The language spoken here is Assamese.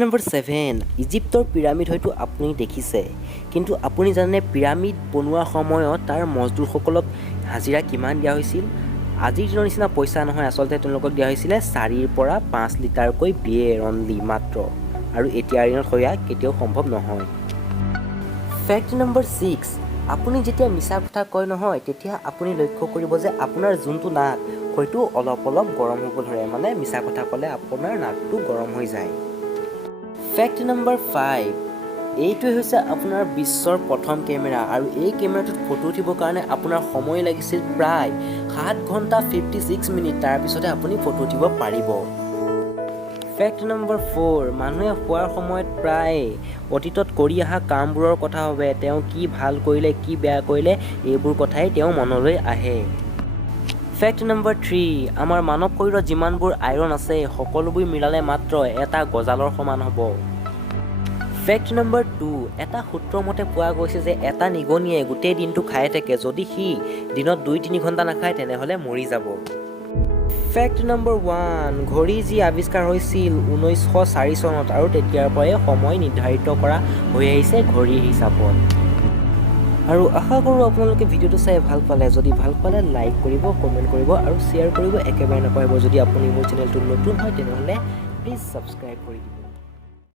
নম্বৰ 7 ইজিপ্তৰ পিৰামিড হয়তো আপুনি দেখিছে কিন্তু আপুনি জানে পিৰামিড বনোৱাৰ সময়ত তাৰ মজদুৰসকলক হাজিৰা কিমান দিয়া হৈছিল আজিৰ দিনৰ নিচিনা পইচা নহয় আসলতে তেওঁলোকক দিয়া হৈছিল 4 পৰা 5 লিটাৰকৈ বিয়েৰ অনলি মাত্ৰ আৰু এতিয়াৰ দিনত হয়া কেতিয়াও সম্ভৱ নহয় ফ্যাক্ট নম্বৰ 6 আপুনি যেতিয়া মিছা কথা কয় নহয় তেতিয়া আপুনি লক্ষ্য কৰিব যে আপোনাৰ যোনটো নাক হয়তো অলপ গৰম হ'ব ধৰে মানে মিছা কথা ক'লে আপোনাৰ নাকটো গৰম হৈ যায় ফ্যাক্ট নম্বৰ 5 এইটোৱে হৈছে আপোনাৰ বিশ্বৰ প্ৰথম কেমেৰা আৰু এই কেমেৰাটোত ফটো উঠিবৰ কাৰণে আপোনাৰ সময় লাগিছিল প্ৰায় 7 ঘণ্টা 56 মিনিট তাৰ পিছতে আপুনি ফটো উঠিব পাৰিব ফ্যাক্ট নম্বৰ 4 মানুহে শুৱাৰ সময়ত প্ৰায় অতীতত কৰি অহা কামবোৰৰ কথা ভাবে তেওঁ কি ভাল কৰিলে কি বেয়া কৰিলে এইবোৰ কথাই তেওঁ মনলৈ আহে ফ্যাক্ট নম্বৰ 3 আমাৰ মানৱ শৰীৰত যিমানবোৰ আইৰণ আছে সকলোবোৰ মিলালে মাত্ৰ এটা গজালৰ সমান হ'ব ফ্যাক্ট নম্বৰ 2 এটা সূত্ৰৰ মতে পোৱা গৈছে যে এটা নিগনিয়ে গোটেই দিনটো খাই থাকে যদি সি দিনত 2-3 ঘণ্টা নাখায় তেনেহলে মৰি যাব ফ্যাক্ট নম্বৰ 1 ঘড়ী যি আৱিষ্কাৰ হৈছিল 1904 চনত আৰু তেতিয়াৰ পৰাই সময় নিৰ্ধাৰিত কৰা হৈ আহিছে ঘড়ীৰ হিচাপত আৰু আশা কৰোঁ আপোনালোকে ভিডিঅ'টো চাই ভাল পালে যদি ভাল পালে লাইক কৰিব কমেণ্ট কৰিব আৰু শ্বেয়াৰ কৰিব একেবাৰে নাপাহৰিব যদি আপুনি মোৰ চেনেলটো নতুন হয় তেনেহ'লে প্লিজ ছাবস্ক্ৰাইব কৰি দিব